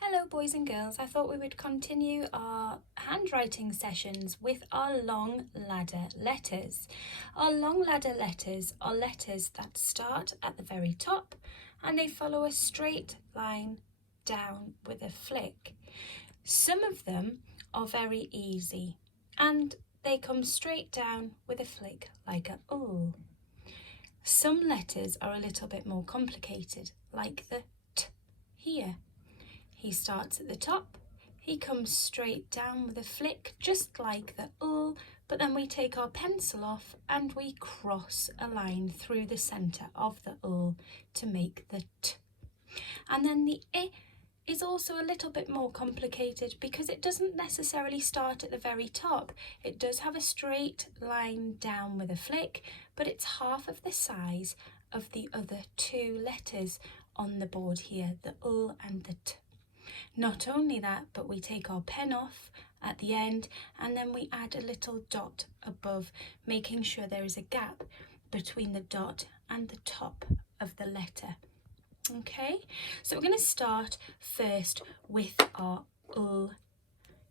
Hello boys and girls, I thought we would continue our handwriting sessions with our long ladder letters. Our long ladder letters are letters that start at the very top and they follow a straight line down with a flick. Some of them are very easy and they come straight down with a flick like a U. Some letters are a little bit more complicated, like the T here. He starts at the top, he comes straight down with a flick just like the U, but then we take our pencil off and we cross a line through the centre of the U to make the T. And then the I is also a little bit more complicated because it doesn't necessarily start at the very top. It does have a straight line down with a flick, but it's half of the size of the other two letters on the board here, the U and the T. Not only that, but we take our pen off at the end and then we add a little dot above, making sure there is a gap between the dot and the top of the letter. Okay, so we're going to start first with our U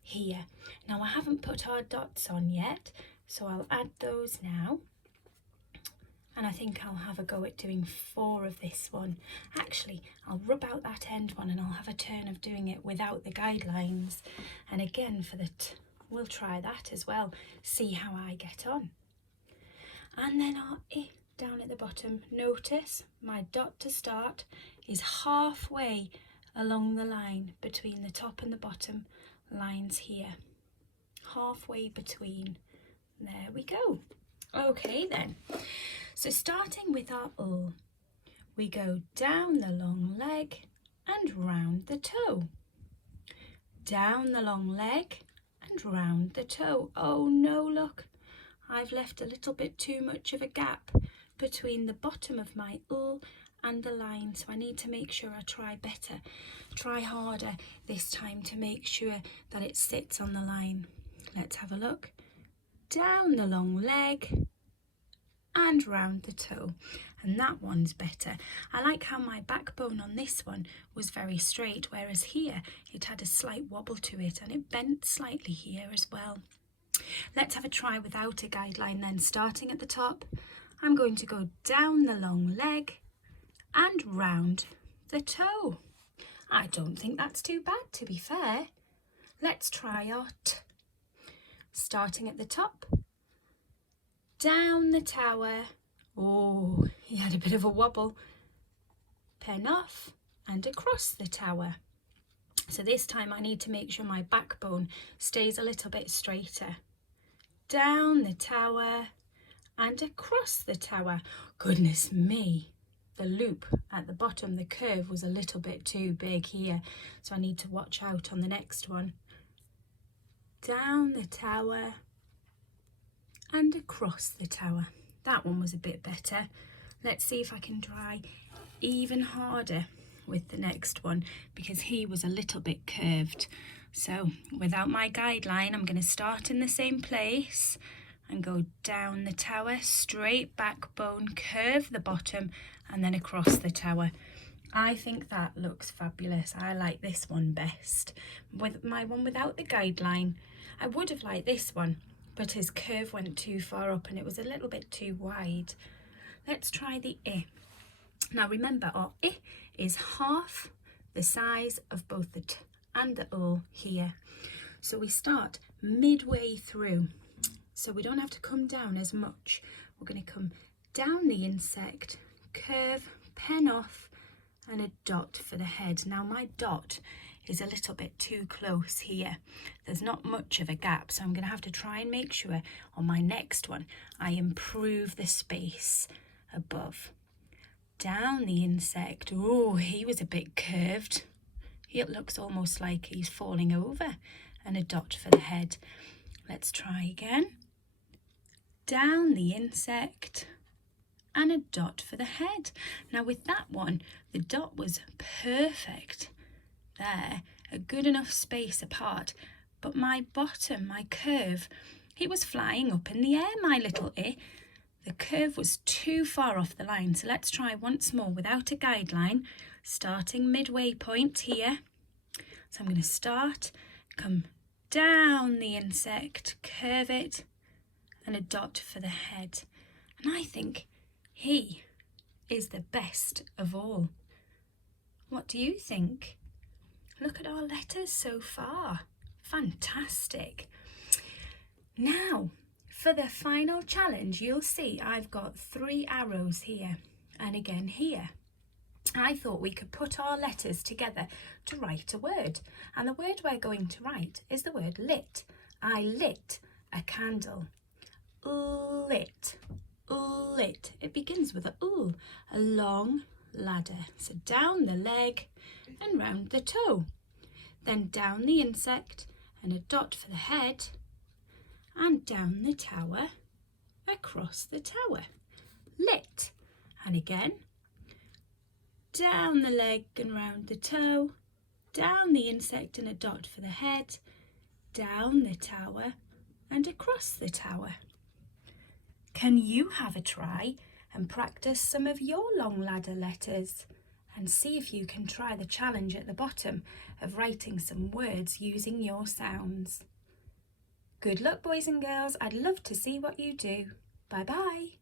here. Now I haven't put our dots on yet, so I'll add those now. And I think I'll have a go at doing 4 of this one. Actually, I'll rub out that end one and I'll have a turn of doing it without the guidelines. And again for the T, we'll try that as well, see how I get on. And then our I down at the bottom. Notice my dot to start is halfway along the line between the top and the bottom lines here. Halfway between. There we go. Okay then. So starting with our U, we go down the long leg and round the toe. Down the long leg and round the toe. Oh no, look, I've left a little bit too much of a gap between the bottom of my U and the line, so I need to make sure I try better, try harder this time to make sure that it sits on the line. Let's have a look. Down the long leg and round the toe, and that one's better. I like how my backbone on this one was very straight, whereas here it had a slight wobble to it and it bent slightly here as well. Let's have a try without a guideline then. Starting at the top, I'm going to go down the long leg and round the toe. I don't think that's too bad, to be fair. Let's try our T. Starting at the top, down the tower. Oh, he had a bit of a wobble. Pen off and across the tower. So this time I need to make sure my backbone stays a little bit straighter. Down the tower and across the tower. Goodness me, the loop at the bottom, the curve was a little bit too big here, so I need to watch out on the next one. Down the tower and across the tower. That one was a bit better. Let's see if I can try even harder with the next one, because he was a little bit curved. So without my guideline, I'm going to start in the same place and go down the tower, straight backbone, curve the bottom and then across the tower. I think that looks fabulous. I like this one best. With my one without the guideline, I would have liked this one, but his curve went too far up and it was a little bit too wide. Let's try the I. Now remember, our I is half the size of both the T and the U here. So we start midway through, so we don't have to come down as much. We're going to come down the insect, curve, pen off, and a dot for the head. Now my dot is a little bit too close here. There's not much of a gap, so I'm going to have to try and make sure on my next one I improve the space above. Down the insect. Oh, he was a bit curved. It looks almost like he's falling over, and a dot for the head. Let's try again. Down the insect and a dot for the head. Now with that one, the dot was perfect there, a good enough space apart, but my bottom, my curve, it was flying up in the air, my little I. The curve was too far off the line, so let's try once more without a guideline, starting midway point here. So I'm going to start, come down the insect, curve it, and a dot for the head. And I think he is the best of all. What do you think? Look at our letters so far. Fantastic. Now, for the final challenge, you'll see I've got 3 arrows here and again here. I thought we could put our letters together to write a word. And the word we're going to write is the word lit. I lit a candle. Lit. Lit. It begins with a long ladder. So down the leg and round the toe. Then down the insect and a dot for the head. And down the tower, across the tower. Lit. And again, down the leg and round the toe, down the insect and a dot for the head, down the tower and across the tower. Can you have a try and practice some of your long ladder letters and see if you can try the challenge at the bottom of writing some words using your sounds? Good luck, boys and girls. I'd love to see what you do. Bye bye.